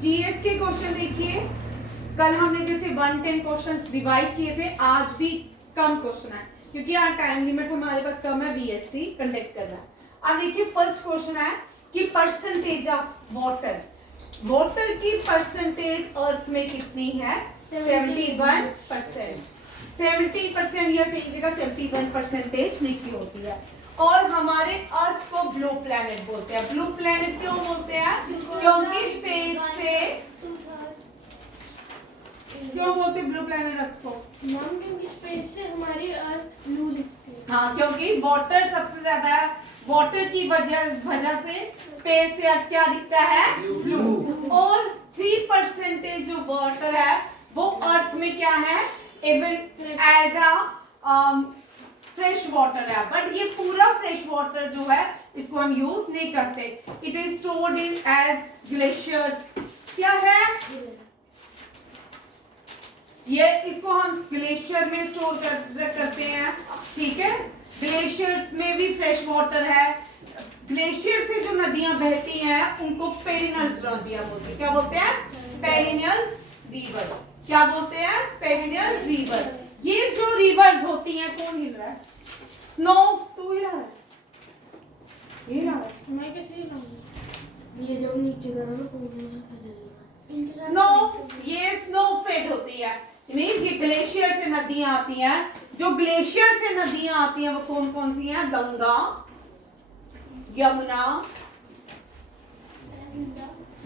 GS के question देखिए, कल हमने जैसे 110 क्वेश्चंस रिवाइज किए थे, आज भी कम क्वेश्चन है क्योंकि आज टाइम लिमिट हमारे पास कम है, वीएसटी कंडक्ट कर रहा है। अब देखिए फर्स्ट क्वेश्चन है कि परसेंटेज ऑफ वाटर, वाटर की परसेंटेज अर्थ में कितनी है? 71%। 70% या कई जगह 71% लिखी होती है। और हमारे अर्थ को ब्लू प्लैनेट बोलते हैं। ब्लू प्लैनेट क्यों बोलते हैं? क्योंकि स्पेस से, क्यों बोलते ब्लू प्लैनेट अर्थ को? क्योंकि स्पेस से हमारी अर्थ ब्लू दिखती है। हाँ, क्योंकि वाटर सबसे ज्यादा है, वाटर की वजह से स्पेस से अर्थ क्या दिखता है? ब्लू। और 3% जो वाटर है वो अर्थ में क्या है? Even as a fresh water है, बट ये पूरा फ्रेश वाटर जो है इसको हम यूज नहीं करते। It is stored in as glaciers. क्या है ये? इसको हम ग्लेशियर में स्टोर करते हैं, ठीक है। ग्लेशियर्स में भी फ्रेश वाटर है। ग्लेशियर से जो नदियां बहती हैं उनको पेरिनल्स नदियां बोलते हैं। क्या बोलते हैं? पेरिनल्स रिवर। क्या बोलते हैं? पेरिनल्स रिवर। ये जो रिवर्स होती हैं, कौन हिल रहा है? स्नो, तू हिला रहा है? ये हिला रहा है? मैं कैसे हिलाऊंगी? ये जो नीचे का ना कोई स्नो, ये स्नो फेड होती है। मींस ये ग्लेशियर से नदियां आती हैं। जो ग्लेशियर से नदियां आती हैं वो कौन कौन सी हैं? Ganga, Yamuna,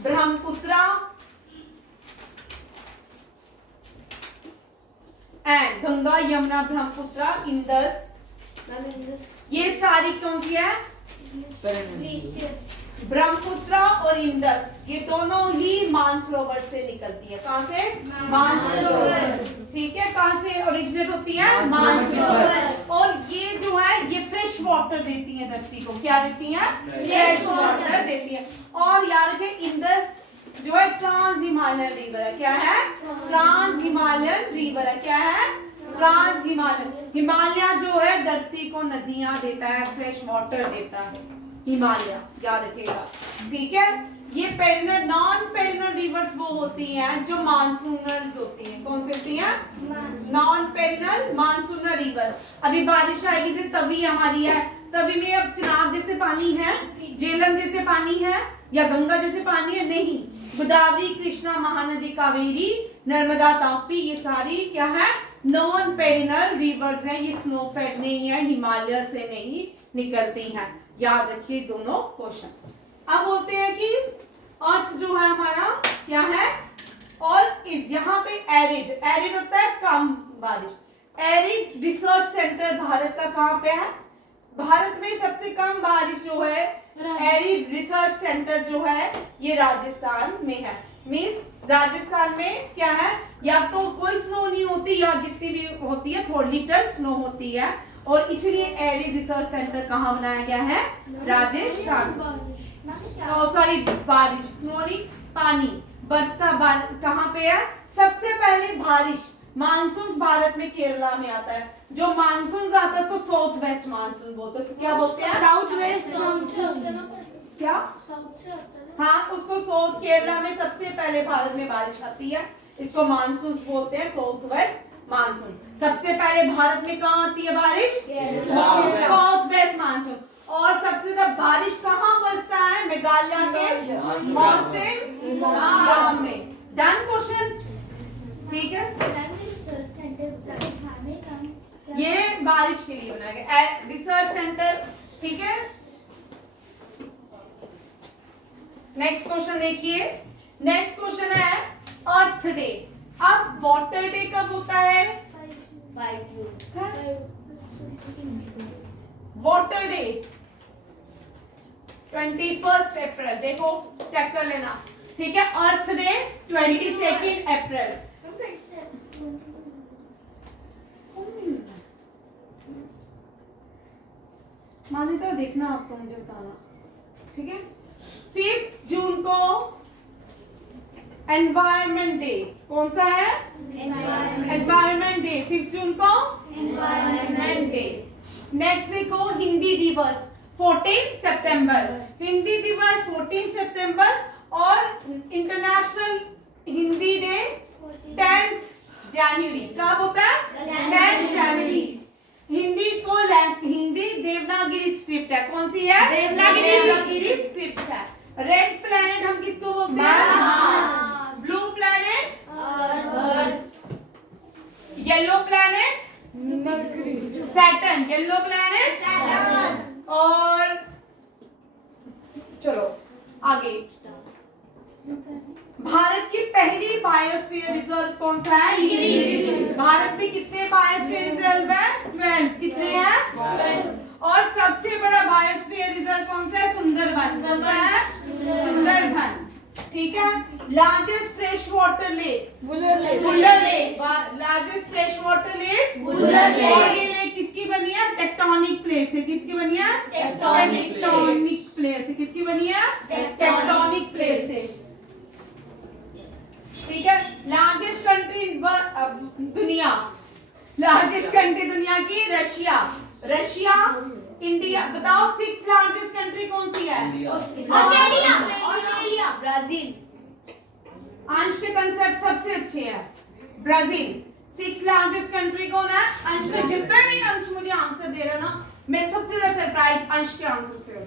Brahmaputra and Ganga, Yamuna, Brahmaputra, Indus. ये सारी कौन सी है? ब्रह्मपुत्रा और इंदस, ये दोनों ही मानसरोवर से निकलती है। कहां से? मानसरोवर। ठीक है, कहां से ओरिजिनेट होती है? मानसरोवर। और ये जो है ये फ्रेश वाटर देती है धरती को। क्या देती है? फ्रेश वाटर देती है। और याद रखें इंदस जो है ट्रांस हिमालयन रिवर है। क्या है? ट्रांस हिमालयन रिवर है। क्या है? Trans Himalayan. हिमालय जो है धरती को नदियां देता है, फ्रेश वाटर देता है हिमालय, याद रखिएगा, ठीक है। ये पेरिनल, नॉन पेरिनल रिवर्स वो होती हैं जो मानसूनल्स होती हैं। कौन सी होती हैं? Non perennial monsoonal river. अभी बारिश आएगी से तभी हमारी है, तभी में अब चनाब जैसे पानी है, झेलम जैसे पानी है या गंगा जैसे पानी है? नहीं। गोदावरी, कृष्णा, महानदी, कावेरी, नर्मदा, ताप्ती, ये सारी क्या है? नॉन पेरिनल रिवर्स हैं। ये स्नो फेड नहीं है, हिमालय से नहीं निकलती हैं। याद रखिए दोनों क्वेश्चन। अब होते हैं कि अर्थ जो है हमारा क्या है? और यहाँ पे एरिड, एरिड होता है कम बारिश। एरिड रिसर्च सेंटर भारत का कहाँ पे है? भारत में सबसे कम बारिश जो है एरिड रिसर्च सेंटर जो है ये राजस्थान में है। मींस राजस्थान में क्या है? या तो कोई स्नो नहीं होती या जितनी भी होती है थोड़ी लिटिल स्नो होती है। और इसलिए एरिड रिसर्च सेंटर कहाँ बनाया गया है? राजस्थान। सॉरी, बारिश, स्नो नहीं, पानी बरसता कहाँ पे है? सबसे पहले बारिश मानसून भारत में केरला में आता है। जो मानसून आता है उसको साउथ वेस्ट मानसून बोलते हैं। क्या बोलते हैं? South west monsoon. क्या? साउथ से आता है। हाँ, उसको साउथ, केरला में सबसे पहले भारत में बारिश आती है, इसको मानसून बोलते हैं, साउथ वेस्ट मानसून। सबसे पहले भारत में कहाँ आती है बारिश? South west monsoon. और सबसे ज्यादा बारिश कहाँ बरसता है? मेघालय के मौसम में। डन क्वेश्चन, ठीक है। ये बारिश के लिए बनाया गया रिसर्च सेंटर, ठीक है। नेक्स्ट क्वेश्चन देखिए। नेक्स्ट क्वेश्चन है अर्थ डे। अब वाटर डे कब होता है? वाटर डे 21 अप्रैल। देखो चेक कर लेना, ठीक है। अर्थ डे 22 अप्रैल। मानी तो देखना, आप तो मुझे बताना, ठीक है। 5 जून को एनवायरमेंट डे। कौन सा है? Environment day. 5 जून को एनवायरमेंट डे। नेक्स्ट देखो हिंदी दिवस 14 सितंबर। हिंदी दिवस 14 सितंबर। और इंटरनेशनल जनवरी। कब होता है? 10 जनवरी। हिंदी देवनागरी स्क्रिप्ट है। कौन सी है? देवनागरी स्क्रिप्ट है। रेड प्लैनेट हम किसको बोलते हैं? Blue planet? Yellow planet? Saturn. Yellow planet और चलो आगे। भारत की पहली बायोस्फीयर रिजर्व कौन सा है? भारत में कितने बायोस्फीयर रिजर्व है? 12। कितने हैं? और सबसे बड़ा बायोस्फीयर रिजर्व कौन सा है? सुंदरबन। कौन सा है? सुंदरबन। ठीक है। Largest fresh water lake? Wular lake. Largest fresh water lake? Wular lake. और ये लेक किसकी बनी है? टेक्टोनिक प्लेट से। किसकी बनी है? टेक्टोनिक प्लेट से। किसकी बनी है? टेक्टोनिक प्लेट से। ठीक है। लार्जेस्ट कंट्री दुनिया, लार्जेस्ट कंट्री दुनिया की रशिया। Russia, India. बताओ 6 लार्जेस्ट कंट्री कौन सी है? Australia, Brazil. अंश के कंसेप्ट सबसे अच्छे हैं। ब्राजील। 6 लार्जेस्ट कंट्री कौन है? अंश ने जितने भी अंश मुझे आंसर दे रहा ना, मैं सबसे ज्यादा सरप्राइज अंश के आंसर से हूं।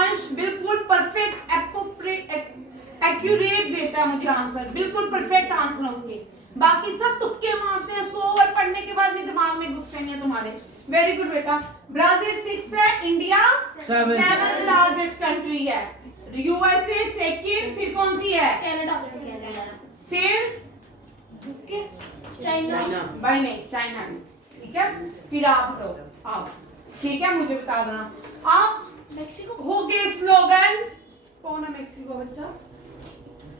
अंश बिल्कुल परफेक्ट एक्यूरेट देता है मुझे आंसर। बिल्कुल परफेक्ट आंसर है उसके। बाकी सब तुक्के मारते हैं। 100 ओवर पढ़ने के बाद भी दिमाग में घुसते नहीं है तुम्हारे। वेरी गुड बेटा। ब्राजील 6 है। इंडिया 7 लार्जेस्ट कंट्री है। USA second. फिर कौन सी है? कनाडा। फिर चाइना। भाई नहीं, चाइना नहीं। ठीक है। फिर आप लो आओ। ठीक है, मुझे बता देना आप। मेक्सिको। हो गए स्लोगन। कौन है मेक्सिको बच्चा?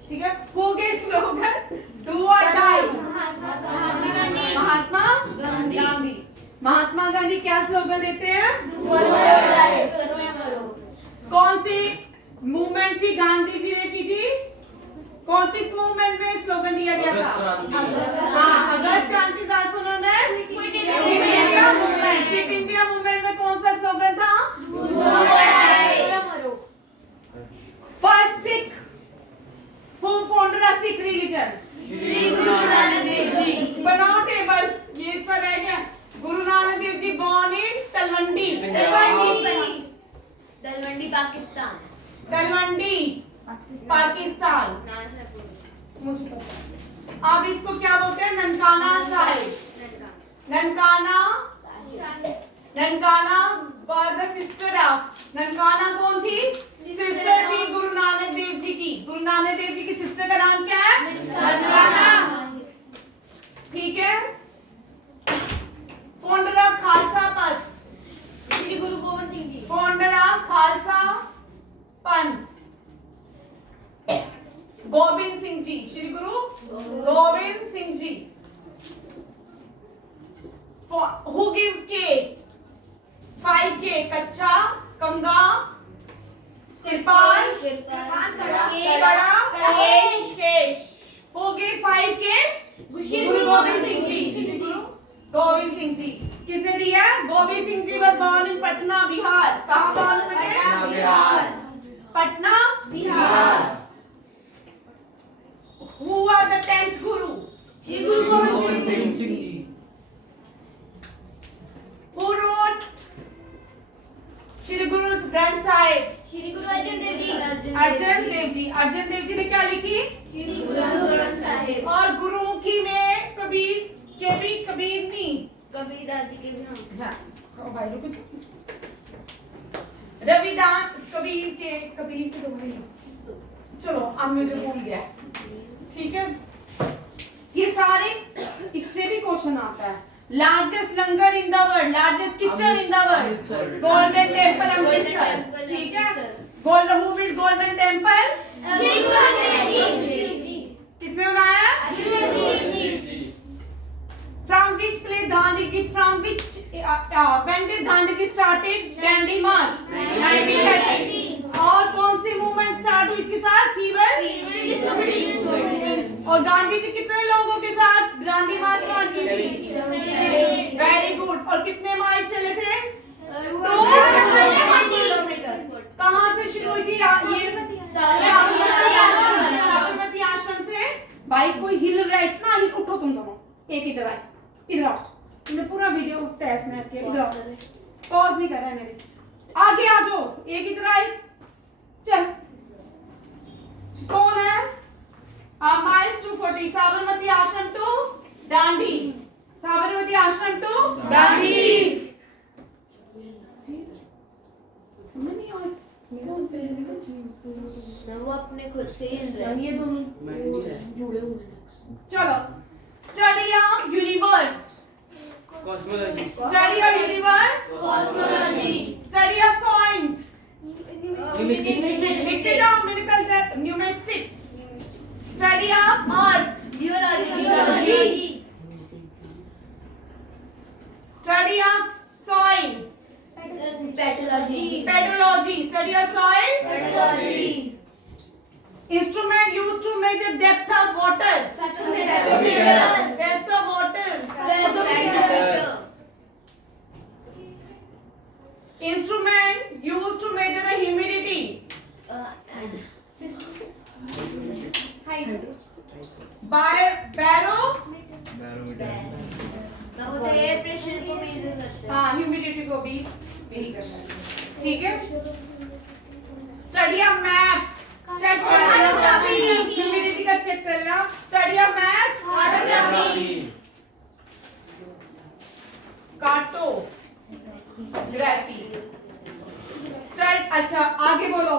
ठीक है। हो गए स्लोगन डू और डाई। महात्मा गांधी। महात्मा गांधी क्या स्लोगन देते हैं? कौन सी मूवमेंट थी गांधी जी ने की थी? कौन सी मूवमेंट में स्लोगन दिया गया था? अगस्त क्रांति। Quit India movement. Quit India movement में कौन सा स्लोगन था? First Sikh who founded a Sikh religion? Shri Guru Nanak Dev ji. बनाओ टेबल। ये सब है क्या? Guru Nanak Dev ji born in Talwandi. तलवंडी पाकिस्तान। तलवंडी पाकिस्तान। मुझे पता। अब इसको क्या बोलते हैं? Nankana Sahib. Nankana was the sister of। Nankana कौन थी? सिस्टर थी गुरु नानक देव जी की। गुरु नानक देव जी की सिस्टर का नाम क्या है? ननकाना। ठीक है। फाउंडर ऑफ खालसा पंथ? श्री गुरु गोविंद सिंह जी। फाउंडर ऑफ खालसा पंथ? गोविंद सिंह जी। श्री गुरु Govind Singh ji. Who give cake? 5 cake। कच्चा, कंगा, कृपाल, कड़ा, केश। Who give 5 cake? गुरु गोविंद सिंह जी। श्री गुरु गोविंद सिंह जी। किसने दिया? Govind Singh ji was born in Patna, Bihar. कहाँ born हुए थे? Patna, Bihar. Who was the 10th Guru? Shri Guru Govind Singh ji. Who wrote Shri Guru's Granth Sahib? Shri Guru Arjan Dev ji. Arjan Dev ji. Arjan Dev ji ने क्या लिखी? श्री गुरु ग्रंथ साहिब। और गुरुमुखी में कबीर नहीं, कबीरदास जी के भी हम। हाँ भाई रुको। रविदास कबीर के दो भाई। चलो अब मुझे भूल गया। ठीक है। ये सारे इससे भी क्वेश्चन आता है। Largest langar in the world, largest kitchen in the world, golden temple Amritsar. ठीक है। Golden who build golden temple? Shri Guru Nanak Dev ji. किसने बनाया? From which place Gandhiji? From which when did Gandhiji started Dandi March? 1930। और कौन सी मूवमेंट स्टार्ट हुई इसके साथ? और गांधी जी कितने लोगों के साथ दांडी मार्च स्टार्ट की थी? Very good. और कितने माइल चले थे? 2 किलोमीटर। कहाँ से शुरू हुई थी ये? साबरमती आश्रम से। भाई कोई हिल रहा है, इतना हिल। उठो तुम दोनों एक ही वो अपने खुद से हिल रहे हैं। ये दोनों जुड़े हुए हैं। चलो, study of universe, cosmology, study of universe, cosmology, study of coins, लिख के जाओ, medical numismatics, study of earth, geology, study of soil, pedology, pedology, study of soil, pedology, instrument used to measure depth of water, fathometer, depth of water, fathometer, instrument used to measure the humidity, बैरो, वो तो air pressure को major करते हैं। हाँ humidity को भी यही करना है, ठीक है। स्टडी ऑफ मैप, चेक करना, ह्यूमिडिटी का चेक करना, स्टडी ऑफ मैप, कार्टोग्राफी, अच्छा आगे बोलो,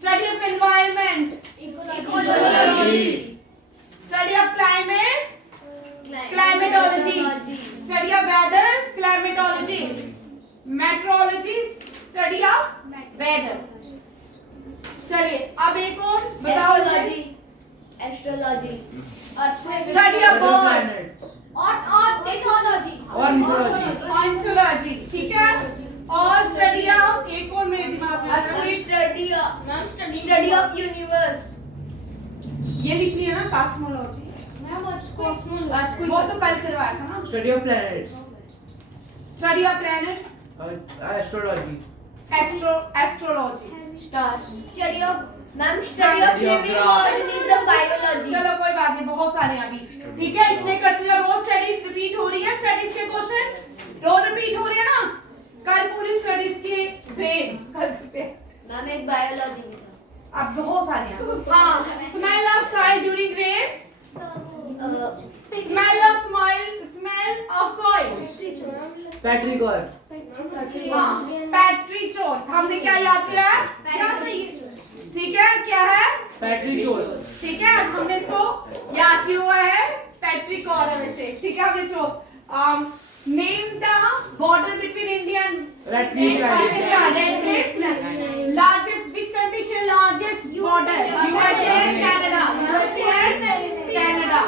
study of environment, ecology, study of climate, climatology, study of weather, climatology, meteorology, study of weather. चलिए अब एक और बताओ, astrology, study of bird, ornithology, ornithology, ठीक है। और स्टडी ऑफ, एक और मेरे दिमाग में आ रहा है, स्टडी ऑफ यूनिवर्स, ये लिख लिया ना, कॉस्मोलॉजी, वो तो कल करवाया था ना, study of planets, study of planet, astrology, astrology, stars, study of living organism, biology. चलो कोई बात नहीं, बहुत सारे हैं अभी, ठीक है। इतने करते जाओ, रोज स्टडीज रिपीट हो रही है, स्टडीज के क्वेश्चन रोज रिपीट हो रही है ना। कल पूरी स्टडीज की ब्रेन कल पे, मैम एक बायोलॉजी में था। अब बहुत सारे हैं। हाँ, smell of soil during rain, smell of soil, Patrick और हाँ, पैट्रिचोर, हमने क्या याद किया है, क्या चाहिए, ठीक है, क्या है, पैट्रिक चोर, ठीक है, हमने इसको याद किया हुआ है, पैट्रिक और है वैसे, ठीक है। हमने जो name the border between India and red Cliff largest, which country share largest border, USA and Canada, USA and Canada।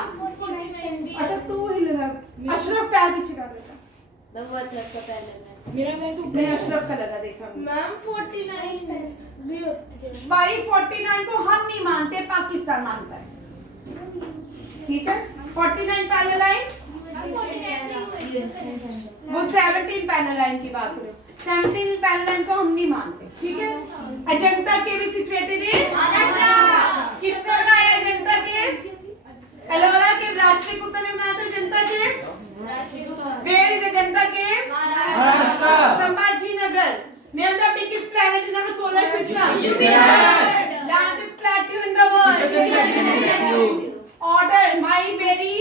अच्छा तू हिल रहा, अशरफ पैर पीछे कर बेटा, मैं वो अथलट का पहले मैं मेरा पैर तो नहीं अशरफ का लगा, देखा मैम 49 भी होती है। भाई 49 को हम नहीं मानते, पाकिस्तान मानता है, ठीक है। 49 पैनल लाइन, वो 17 पैनल लाइन की बात करो, 17 पैनल लाइन को हम नहीं मानते, ठीक है। अजंता केव इज सिचुएटेड इन महाराष्ट्र, किसने बनाया अजंता केव, एलोरा केव राष्ट्रकूट ने बनाया था Ajanta cave, where is Ajanta cave, Maharashtra, Sambhaji Nagar. Name the biggest planet in our solar system, Jupiter, largest plateau in the world, order my very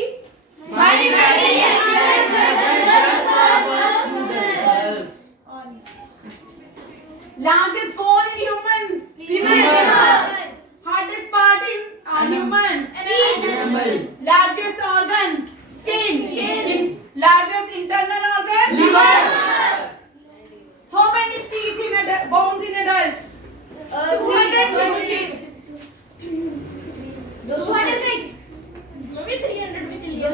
largest bone in human, female, hardest part in human, largest organ, skin, largest internal organ, liver. How many teeth in adult, bones in adult? 226,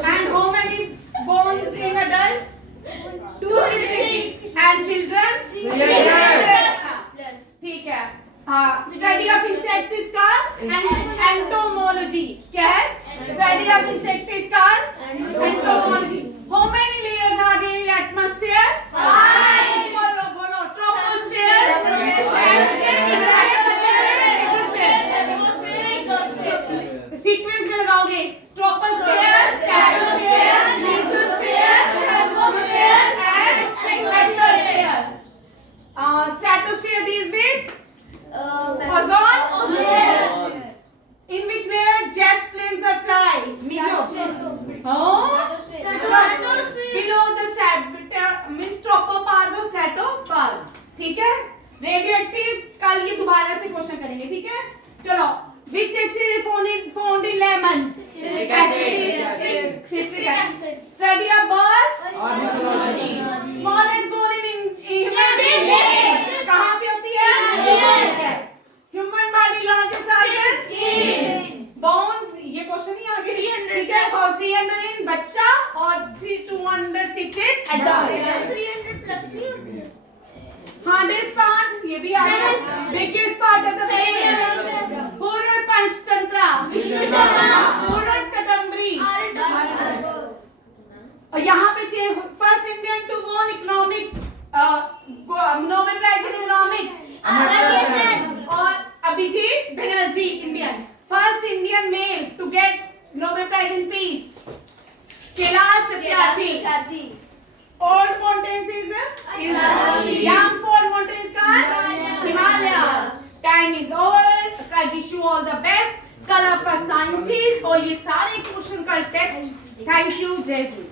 And how many bones in adult? 206. And children? ठीक है। हाँ, study of insect is called entomology. क्या है? Study of insect is called entomology. How many layers are there in atmosphere? 5। बोलो बोलो, troposphere, sequence में लगाओगे, troposphere, stratosphere, mesosphere, atmosphere and exosphere. Stratosphere deals with ozone. In which layer jet planes are fly? Below the means tropopause or stratopause. ठीक है? Radioactive कल ये दोबारा से क्वेश्चन करेंगे, ठीक है? चलो Which acid is found in lemon? Citric acid. Citric acid. Study of bird. Ornithology. Smallest bone in human being. Skin. कहाँ पे होती है? Human body largest organ? Skin. Bones, ये क्वेश्चन ही आगे ठीक है, और 300 in बच्चा और 206 in adult. 300 plus नहीं होती है। Hardest part ये भी आ गया. Biggest part of the brain. पूर्ण पंचतंत्र. पूर्ण कदम्बरी. और यहाँ पे first Indian to won economics Nobel Prize in economics. और Abhijit Banerjee Indian. First Indian male to get Nobel Prize in Peace. Kailash Satyarthi. Old mountains is young fold mountains का Himalayas. Time is over. I wish you all the best. कल आपका sciences और ये सारे question का test. Thank you. जय हिंद.